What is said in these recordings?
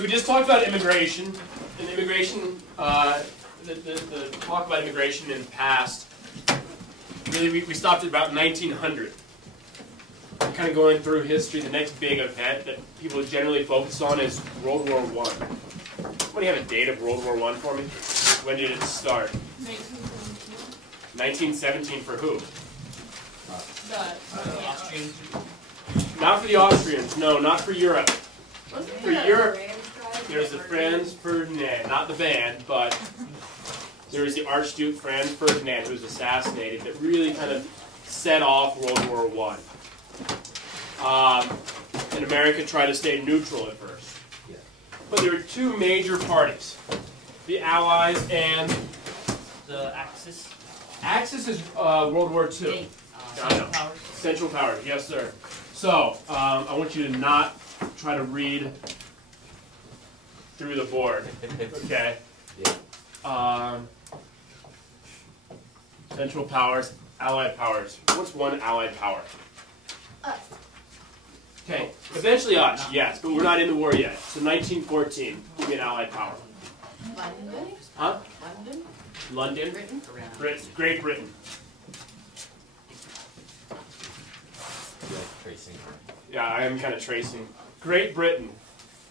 So we just talked about immigration, and immigration, the talk about immigration in the past, really we stopped at about 1900. I'm kind of going through history. The next big event that people generally focus on is World War I. Somebody have a date of World War I for me? When did it start? 1917 for who? The Austrians. Not for the Austrians, no, not for Europe. For Europe, there's the Franz Ferdinand, not the band, but there was the Archduke Franz Ferdinand who was assassinated that really kind of set off World War I. And America tried to stay neutral at first. But there were two major parties, the Allies and The Axis. Axis is World War II. Central Powers. Central Powers, yes sir. So, I want you to not try to read through the board, okay? Central Powers, Allied Powers. What's one Allied power? Us. Okay, eventually us, yes, but we're not in the war yet. So 1914, we'll be an Allied power. London? Huh? London? London? Britain? Britain, Great Britain. Tracing. Yeah, I am kind of tracing. Great Britain.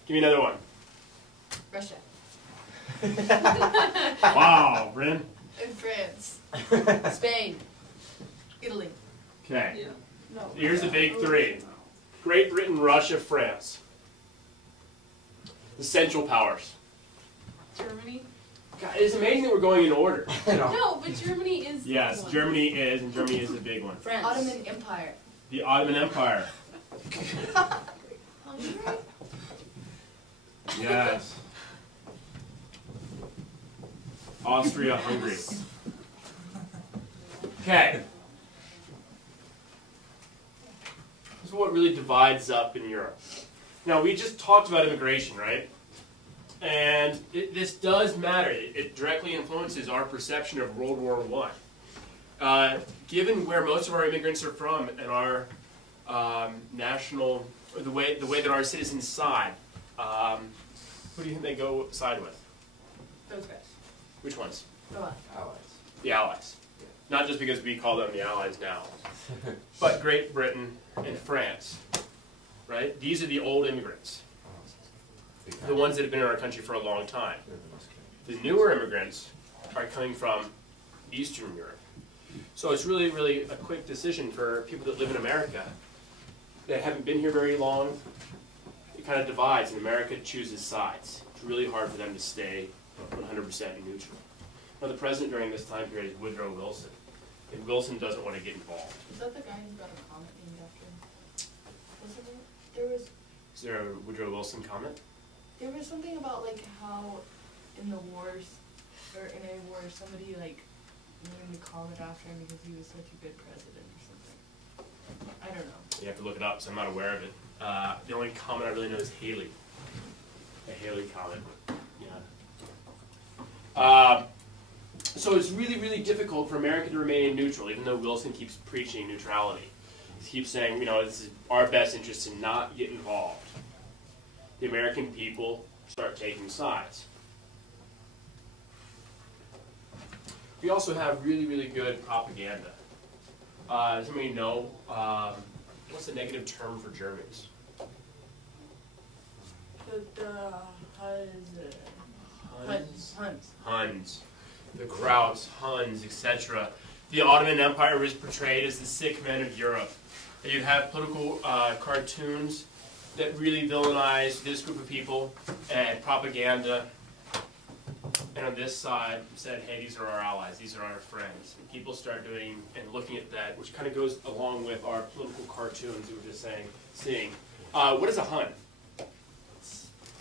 Give me another one. Russia. Wow, Bryn. And France. Spain. Italy. Okay, No. here's the big three. Great Britain, Russia, France. The Central Powers. Germany? God, it's amazing that we're going in order. No, but Germany is. Yes, one. Germany is, and Germany is a big one. France. Ottoman Empire. The Ottoman Empire. Hungary? Yes. Austria-Hungary. Okay. This is what really divides up in Europe. Now, we just talked about immigration, right? And this does matter. It directly influences our perception of World War I. Given where most of our immigrants are from and our national, or the way that our citizens side, who do you think they go side with? Those guys. Which ones? Go on. Allies. The Allies. Not just because we call them the Allies now, but Great Britain and France, right? These are the old immigrants, the ones that have been in our country for a long time. The newer immigrants are coming from Eastern Europe. So it's really, really a quick decision for people that live in America that haven't been here very long. It kind of divides, and America chooses sides. It's really hard for them to stay 100% neutral. Now, the president during this time period is Woodrow Wilson, and Wilson doesn't want to get involved. Is that the guy who got a comet named after him? Wasn't it? There was. Is there a Woodrow Wilson comment? There was something about like how in the wars, or in a war, somebody like named the comet after him because he was such a good president or something. I don't know. You have to look it up, so I'm not aware of it. The only comet I really know is Halley. The Halley comet. Yeah. So it's really, really difficult for America to remain neutral, even though Wilson keeps preaching neutrality. He keeps saying, you know, this is our best interest to not get involved. The American people start taking sides. We also have really, really good propaganda. Does anybody know what's the negative term for Germans? Huns. Huns. The Krauts, Huns, etc. The Ottoman Empire was portrayed as the sick men of Europe. You'd have political cartoons that really villainized this group of people, and propaganda. And on this side said, hey, these are our allies, these are our friends. And people start doing and looking at that, which kind of goes along with our political cartoons that we were just seeing. What is a Hun?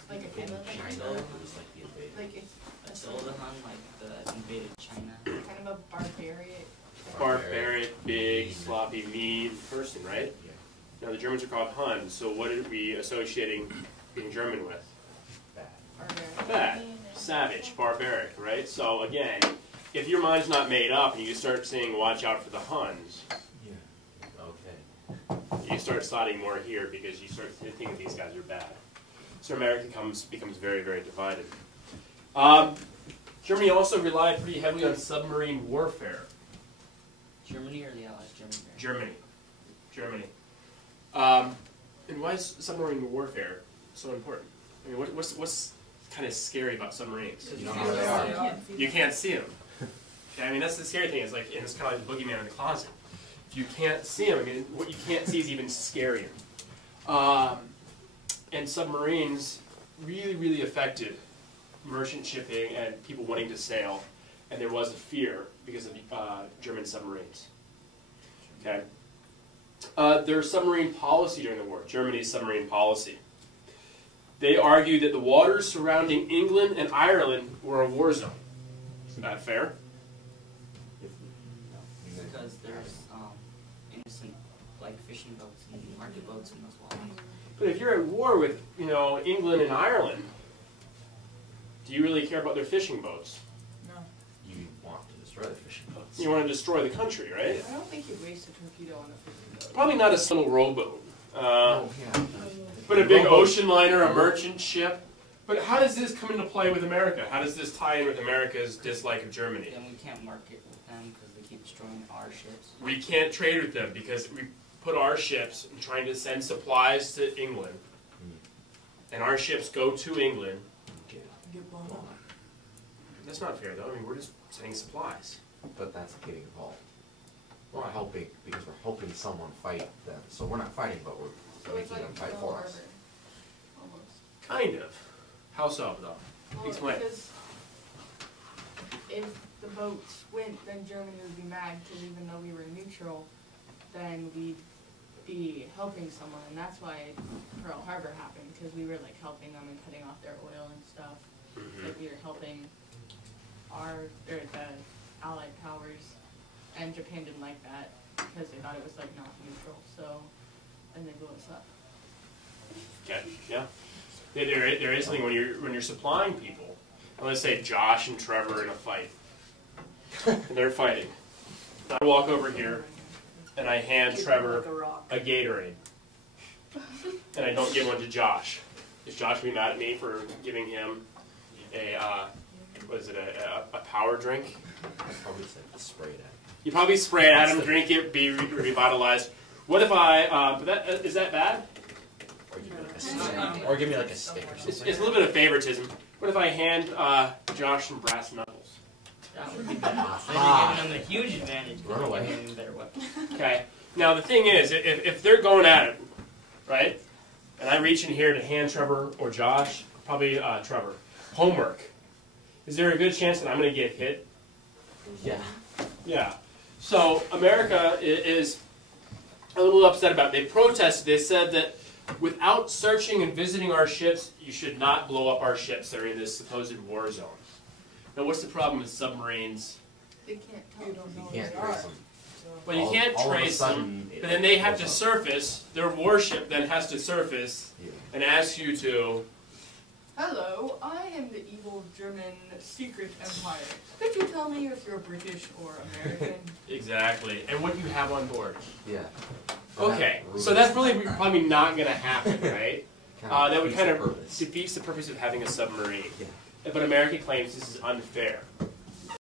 Like a China Canada. was like the invaded. Like it's That's the older Han, like the invaded China. kind of a barbarian. Barbaric, big, sloppy, mean person, right? Now the Germans are called Huns, so what are we associating being German with? Barbarian. Bad, savage, barbaric, right? So again, if your mind's not made up and you start saying watch out for the Huns, Okay. you start siding more here because you start thinking these guys are bad. So America becomes very, very divided. Germany also relied pretty heavily on submarine warfare. Germany or the Allies? Germany. Germany. And why is submarine warfare so important? I mean, what's kind of scary about submarines? You don't know where they are. You can't see them. Okay, I mean, that's the scary thing. It's like, and it's kind of like the boogeyman in the closet. If you can't see them, I mean, what you can't see is even scarier. And submarines really, really affected merchant shipping and people wanting to sail. And there was a fear because of German submarines. Okay. Their submarine policy during the war, Germany's submarine policy. They argued that the waters surrounding England and Ireland were a war zone. Is that fair? Because there's innocent like fishing boats and market boats in those waters. But if you're at war with, you know, England and Ireland, do you really care about their fishing boats? No. You want to destroy the fishing boats. You want to destroy the country, right? I don't think you'd waste a torpedo on a fishing boat. Probably not a little rowboat. Oh, yeah. But a big ocean liner, a merchant ship. But how does this come into play with America? How does this tie in with America's dislike of Germany? Then we can't market with them because they keep destroying our ships. We can't trade with them because we put our ships in trying to send supplies to England. And our ships go to England. Get blown up. That's not fair, though. I mean, we're just sending supplies. But that's getting involved. Why? We're helping because we're helping someone fight them. So we're not fighting, but we're So it's making like them fight Pearl for us. Harbor. Almost. Kind of. How so, though? Well, Explain. because if the boats went, then Germany would be mad because even though we were neutral, then we'd be helping someone, and that's why Pearl Harbor happened, because we were like helping them and cutting off their oil and stuff. Like we were helping the Allied powers, and Japan didn't like that because they thought it was like not neutral. So, and they blew us up. Okay. Yeah. There is something when you're supplying people. Let's say Josh and Trevor are in a fight, and they're fighting. I walk over here, and I hand Trevor a Gatorade, and I don't give one to Josh. Is Josh be mad at me for giving him a a power drink? I'd probably say spray it at You probably spray it at him, drink it, be revitalized. What if I? Is that bad? or give me like a stick or something. It's a little bit of favoritism. What if I hand Josh some brass knuckles? That would be better. Then you're giving them a huge advantage. Run away. You're giving them better weapons. Okay. Now the thing is, if they're going at it, right, and I reach in here to hand Trevor or Josh, probably Trevor, homework, is there a good chance that I'm going to get hit? Yeah. Yeah. So America is a little upset about it. They protested. They said that without searching and visiting our ships, you should not blow up our ships that are in this supposed war zone. Now, what's the problem with submarines? They can't tell. You can't trace them. Well, you can't All of a trace them, sudden, but then they have to goes up. surface. Their warship then has to surface Yeah. and ask you to. Hello, I am the evil German secret empire. Could you tell me if you're British or American? Exactly. And what you have on board. Yeah. Okay, so that's really probably not going to happen, right? That would kind of purpose. defeats the purpose of having a submarine. Yeah. But America claims this is unfair.